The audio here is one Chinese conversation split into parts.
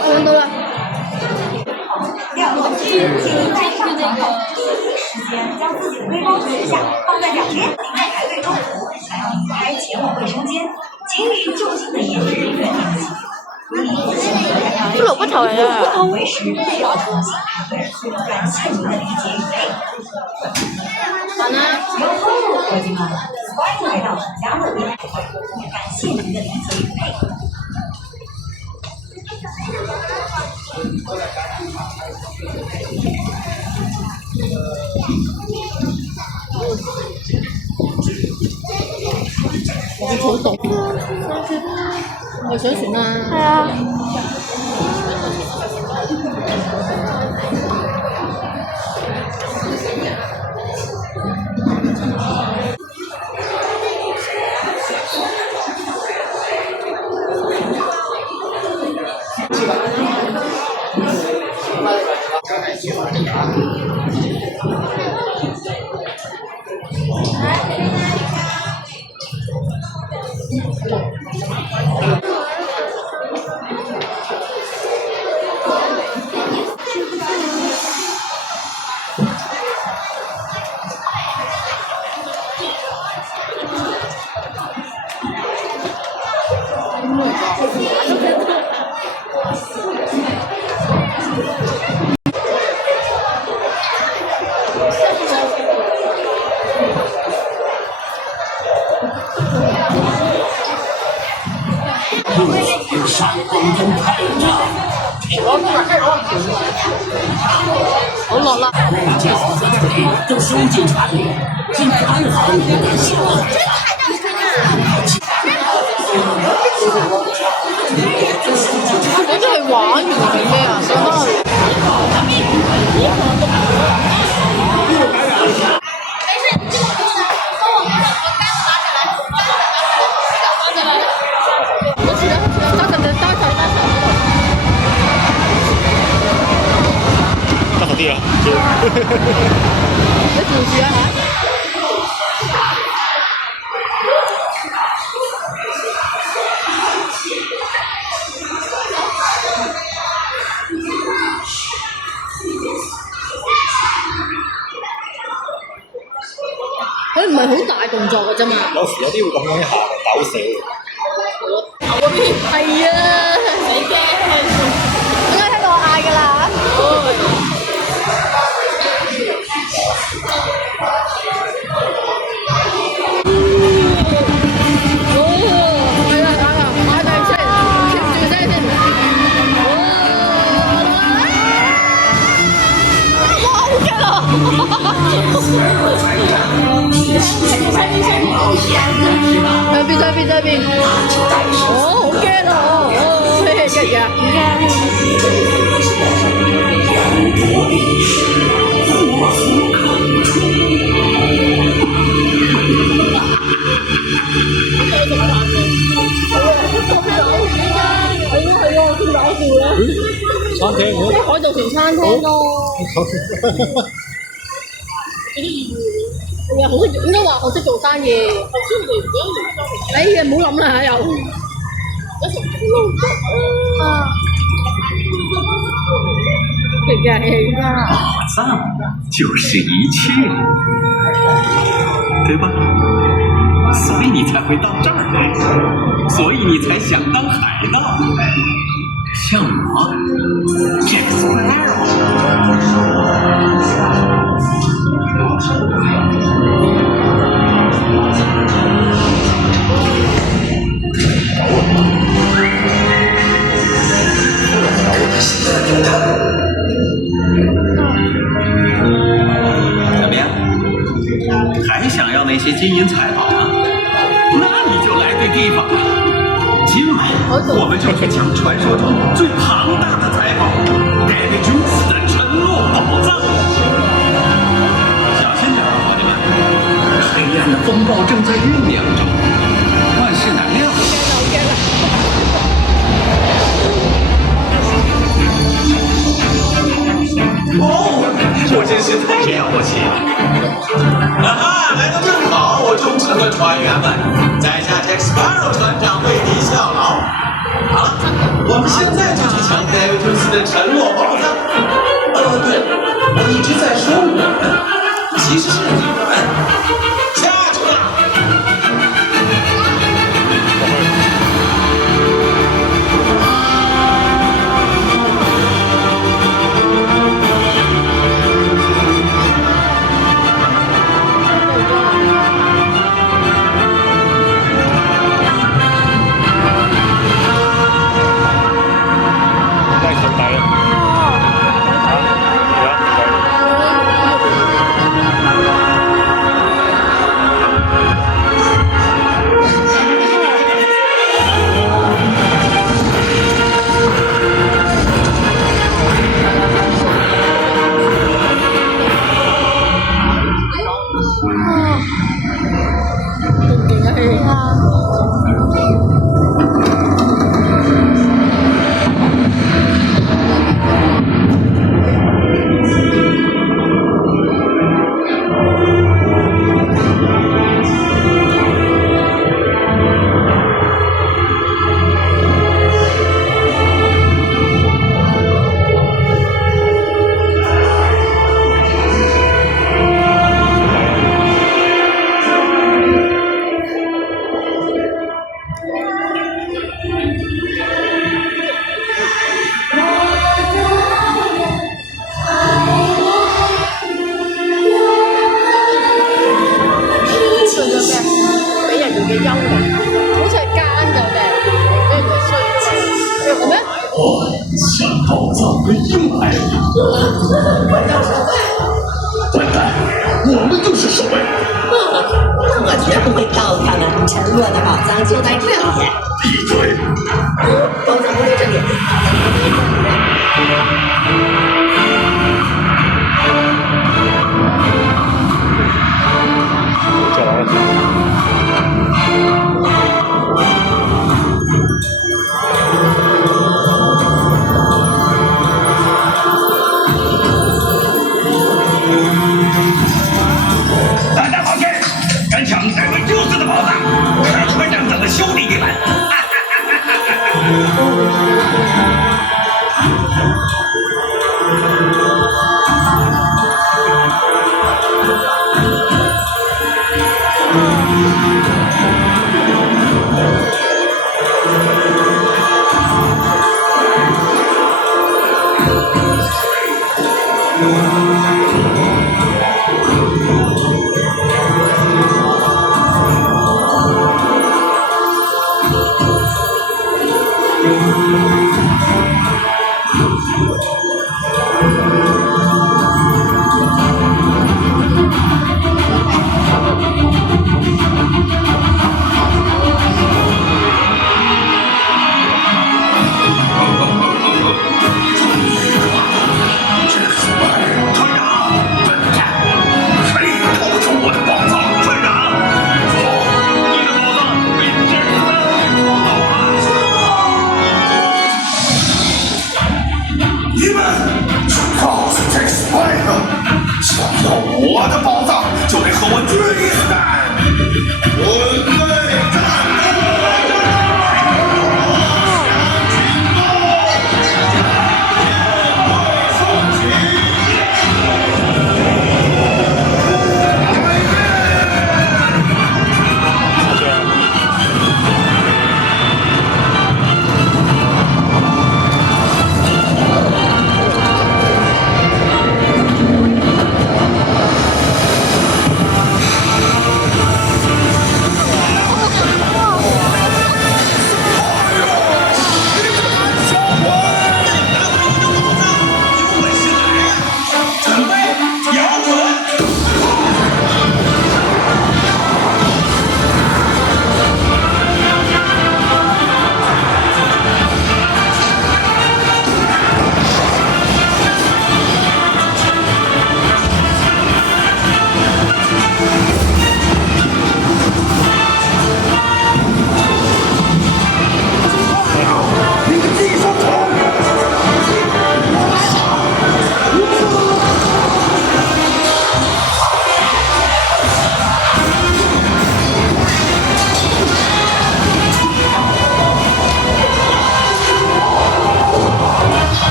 我懂了。时间将自己的背包取下，放在两边排队中，还要离开前往卫生间，请与就近的研究人员联系。这萝卜炒来的。不为时需要重新排队，感谢您的理解与配合。好呢。有后路伙计们，欢迎来到家乐福，感谢您的理解与配合。我好凍我上船啦。係啊。闪光灯拍照。好落啦！脚和腿都收进船里，请看好你的小孩。我真係玩完定咩啊？上翻去。啲啊！你扶住啊嚇！佢唔係好大動作嘅啫嘛。有時有啲會咁樣一下，但好死。係啊！你驚？應該聽到我嗌㗎啦。上邊，好驚啊！日日唔驚。餐廳喎，海盜船餐廳咯。係啊，好應該話學識做生意。頭先你哋講完哎呀，唔好諗啦又。啊！宝藏就是一切，对吧？所以你才会到这儿来，所以你才想当海盗。像我，Jack Sparrow。些金银财宝吗？那你就来对地方了。今晚我们就去抢传说中最庞大的财宝——戴维·琼斯的沉落宝藏。小心点啊，伙计们！黑暗的风暴正在酝酿中，万事难料。哦，我真是太了不起了！哈哈，来得正好，我忠诚的船员们，在下 Jack Sparrow 船长为你效劳。好了，我们现在就去抢戴维·琼斯的沉落宝藏。对了，我一直在说我们，其实是你们。下去了。带口袋了。笨蛋，我们就是守卫。那我绝不会告诉他们，沉落的宝藏就在这里。闭嘴！宝藏不在这里。叫来了。大家好些，敢抢戴维·琼斯的宝藏，我让船长怎么修理你们？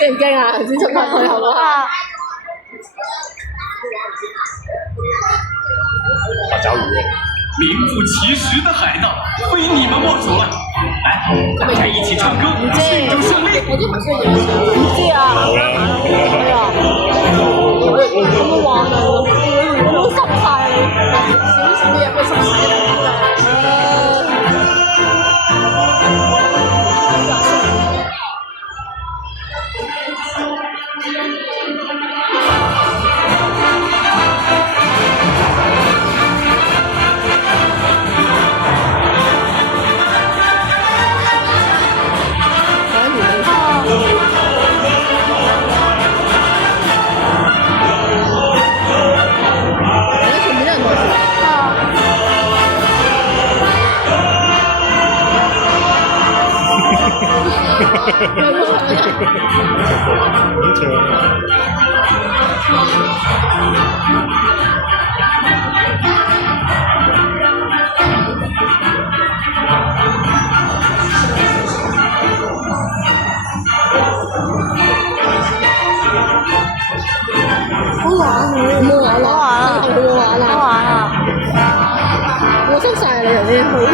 驚唔驚啊？頭先出翻去後嗰下，啊，八爪魚啊！名副其實的海盜，非你們莫屬了！來，大家一起唱歌，慶祝勝利！我都唔需要影相。唔知啊，係啊，有冇玩啊？我都濕晒你，少少嘢會濕晒㗎。前面啲人好玩啊！冇玩啦，真係好玩好玩啊！我濕晒你頭先，好喎，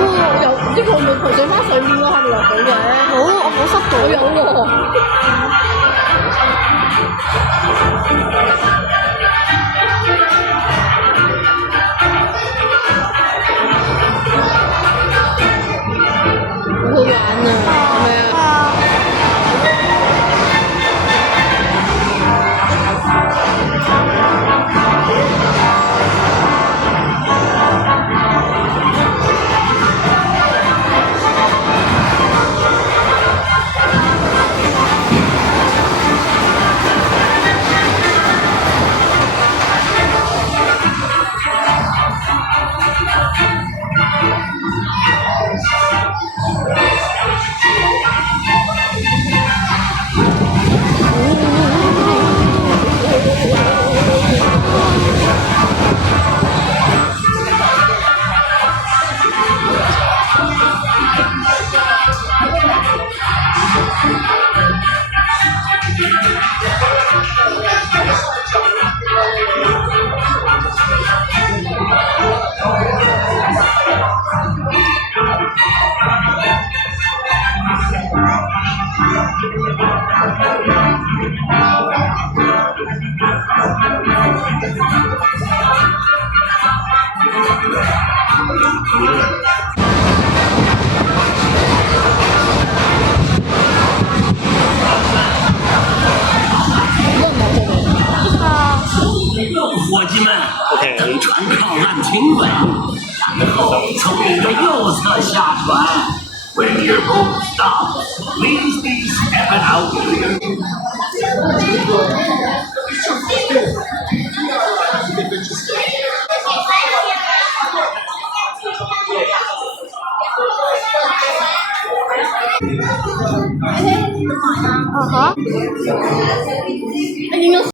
有唔知佢會唔會潑水花水面咯？係咪落到嘅？我冇濕到，我有喎。好好玩啊，係咪啊？伙计们， OK 等船靠岸停稳，然后从你的右侧下船。When your boat stops, please be stepping out. 啊哈。應該。